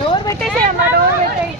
Door పెట్టేసేయమ్మా door పెట్టేయి.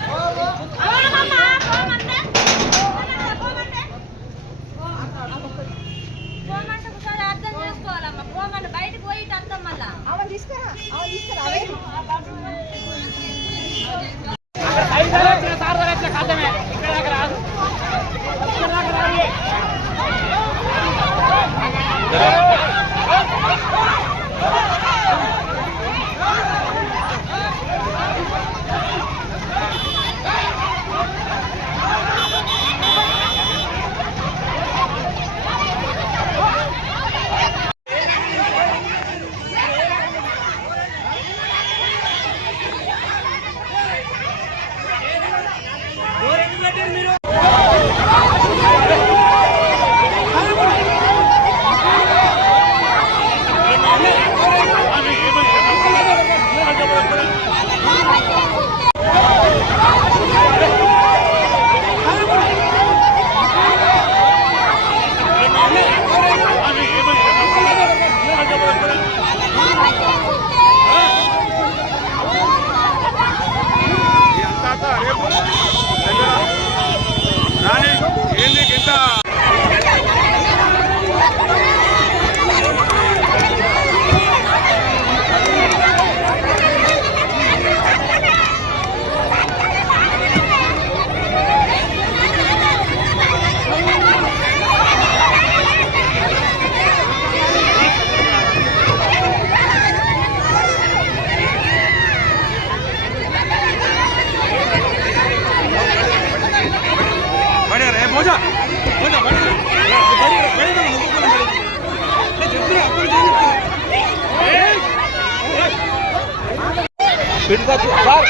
పిడుకొచ్చు సార్!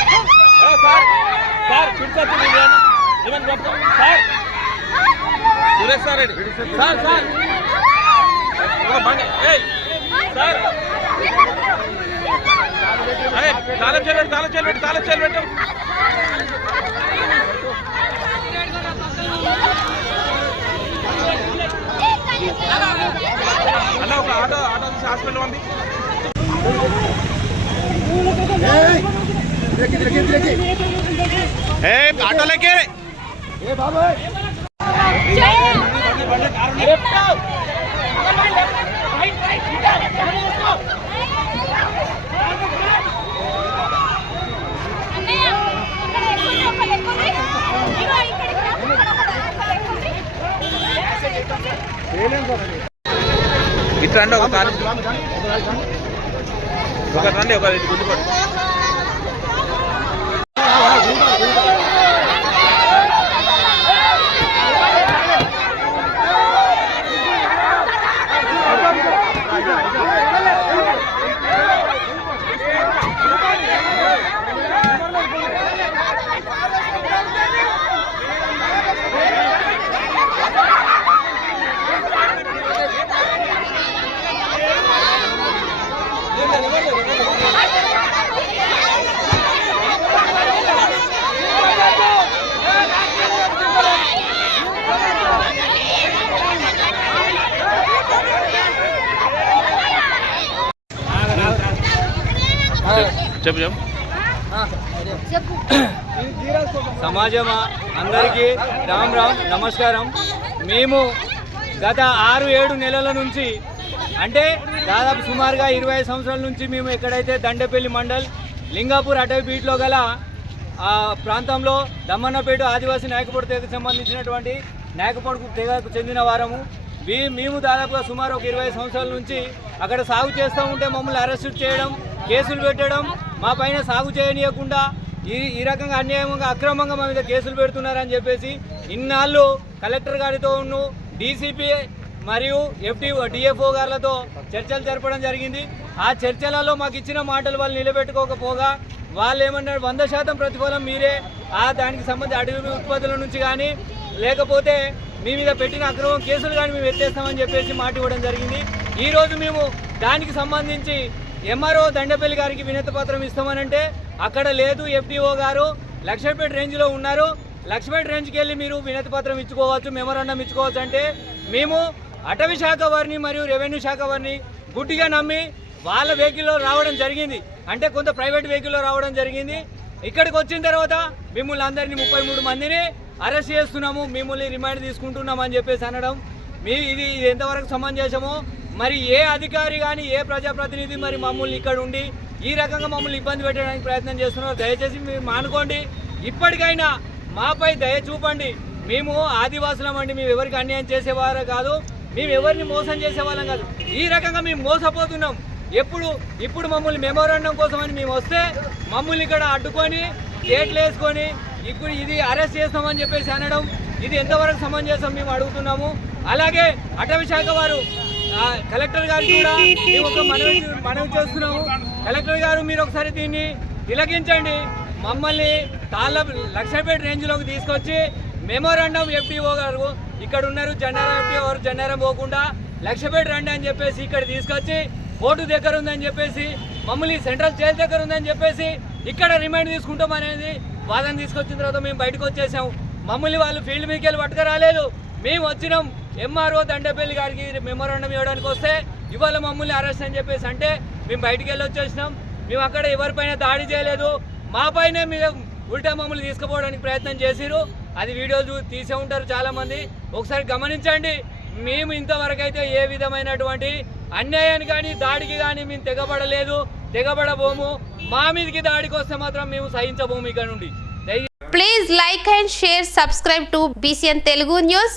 సార్! సార్ పిడుకొచ్చు నేను ఏమని sir! Suresh sir Reddy sir sir! బండి. సార్! అరే తాళం చేయబెట్టు తాళం చేయబెట్టు తాళం చేయబెట్టు అన్న ఒక ఆటో ఆటో తీసి హాస్పిటల్ పంపి ఏ ఆటోలోకి ఇట్లా అండి ఒక తాళం ఒక రండి ఒక గుర్తుపట్టు. చెప్పు చెప్పు. సమాజమా? అందరికీ రామ్ రామ్ నమస్కారం. మేము గత ఆరు ఏడు నెలల నుంచి అంటే దాదాపు సుమారుగా ఇరవై సంవత్సరాల నుంచి మేము ఎక్కడైతే దండపల్లి మండల్ లింగాపూర్ అటవీ బీట్లో గల ఆ ప్రాంతంలో దమ్మన్నపేట ఆదివాసీ నాయకపొడి తెగకు సంబంధించినటువంటి నాయకపొడుకు తెగకు చెందిన వారము. మేము దాదాపుగా సుమారు ఒక ఇరవై సంవత్సరాల నుంచి అక్కడ సాగు చేస్తూ ఉంటే మమ్మల్ని అరెస్ట్ చేయడం కేసులు పెట్టడం మా పైన సాగు చేయనీయకుండా ఈ ఈ రకంగా అన్యాయంగా అక్రమంగా మా మీద కేసులు పెడుతున్నారని చెప్పేసి ఇన్నాళ్ళు కలెక్టర్ గారితో డీసీపీ మరియు ఎఫ్టీ డిఎఫ్ఓ గారులతో చర్చలు జరపడం జరిగింది. ఆ చర్చలలో మాకు ఇచ్చిన మాటలు వాళ్ళు నిలబెట్టుకోకపోగా వాళ్ళు ఏమన్నారు వంద శాతం ప్రతిఫలం మీరే ఆ దానికి సంబంధించి అడవి ఉత్పత్తుల నుంచి కానీ లేకపోతే మీ మీద పెట్టిన అక్రమం కేసులు కానీ మేము ఎత్తేస్తామని చెప్పేసి మాట ఇవ్వడం జరిగింది. ఈరోజు మేము దానికి సంబంధించి ఎంఆర్ఓ దండపల్లి గారికి వినతి పత్రం ఇస్తామనంటే అక్కడ లేదు ఎఫ్డిఓ గారు. లక్ష్మీపేట రేంజ్లో ఉన్నారు. లక్షపేట రేంజ్కి వెళ్ళి మీరు వినతి పత్రం ఇచ్చుకోవచ్చు మెమరాండం ఇచ్చుకోవచ్చు అంటే మేము అటవీ శాఖ వారిని మరియు రెవెన్యూ శాఖ వారిని గుడ్డిగా నమ్మి వాళ్ళ వెహికల్లో రావడం జరిగింది. అంటే కొంత ప్రైవేట్ వెహికల్లో రావడం జరిగింది. ఇక్కడికి వచ్చిన తర్వాత మిమ్మల్ని అందరినీ ముప్పై మూడు మందిని అరెస్ట్ చేస్తున్నాము. మిమ్మల్ని రిమాండ్ తీసుకుంటున్నాం అని చెప్పేసి అనడం. మీ ఇది ఇది ఎంతవరకు సమంజసమో మరి ఏ అధికారి కానీ ఏ ప్రజాప్రతినిధి మరి మమ్మల్ని ఇక్కడ ఉండి ఈ రకంగా మమ్మల్ని ఇబ్బంది పెట్టడానికి ప్రయత్నం చేస్తున్నారు దయచేసి మీరు మానుకోండి. ఇప్పటికైనా మాపై దయ చూపండి. మేము ఆదివాసులం అండి మేము ఎవరికి అన్యాయం చేసేవారు కాదు. మేము ఎవరిని మోసం చేసేవాళ్ళం కాదు. ఈ రకంగా మేము మోసపోతున్నాం. ఎప్పుడు? ఇప్పుడు మమ్మల్ని మెమోరాండం కోసం అని మేము వస్తే మమ్మల్ని ఇక్కడ అడ్డుకొని గేట్లు వేసుకొని ఇప్పుడు ఇది అరెస్ట్ చేస్తామని చెప్పేసి అనడం ఇది ఎంతవరకు సమంజసం మేము అడుగుతున్నాము. అలాగే అటవీ శాఖ వారు కలెక్టర్ గారు కూడా మేము ఒక మనవి మనవి చేస్తున్నాము. కలెక్టర్ గారు మీరు ఒకసారి దీన్ని తిలకించండి. మమ్మల్ని తాళ్ళ లక్షపేట రేంజ్లోకి తీసుకొచ్చి మెమోరాండం ఎఫ్డిఓ గారు ఇక్కడ ఉన్నారు. జన్నారం ఎఫ్డిఓ గారు జన్నారం పోకుండా లక్షపేట రండి అని చెప్పేసి ఇక్కడ తీసుకొచ్చి కోర్టు దగ్గర ఉందని చెప్పేసి మమ్మల్ని సెంట్రల్ జైలు దగ్గర ఉందని చెప్పేసి ఇక్కడ రిమైండ్ తీసుకుంటాం అనేది వాదన తీసుకొచ్చిన తర్వాత మేము బయటకు వచ్చేసాము. మమ్మల్ని వాళ్ళు ఫీల్డ్ మీదకి వెళ్ళి పట్టుకు రాలేదు మేము వచ్చినాం ఎంఆర్ఓ దండపల్లి గారికి మెమోరాండం ఇవ్వడానికి వస్తే ఇవాళ మమ్మల్ని అరెస్ట్ అని చెప్పేసి అంటే మేము బయటికి వెళ్ళి వచ్చేసినాం మేము అక్కడ ఎవరిపైన దాడి చేయలేదు. మాపైనే మీరు ఉల్టా మమ్మల్ని తీసుకుపోవడానికి ప్రయత్నం చేసిరు అది వీడియోలు తీసే ఉంటారు చాలామంది. ఒకసారి గమనించండి మేము ఇంతవరకు అయితే ఏ విధమైనటువంటి అన్యాయాన్ని కానీ దాడికి కానీ మేము తెగబడలేదు తెగబడబోము. మా మీదకి దాడికి వస్తే మాత్రం మేము సహించబోము ఇక్కడ నుండి. Please like and share subscribe to BCN Telugu news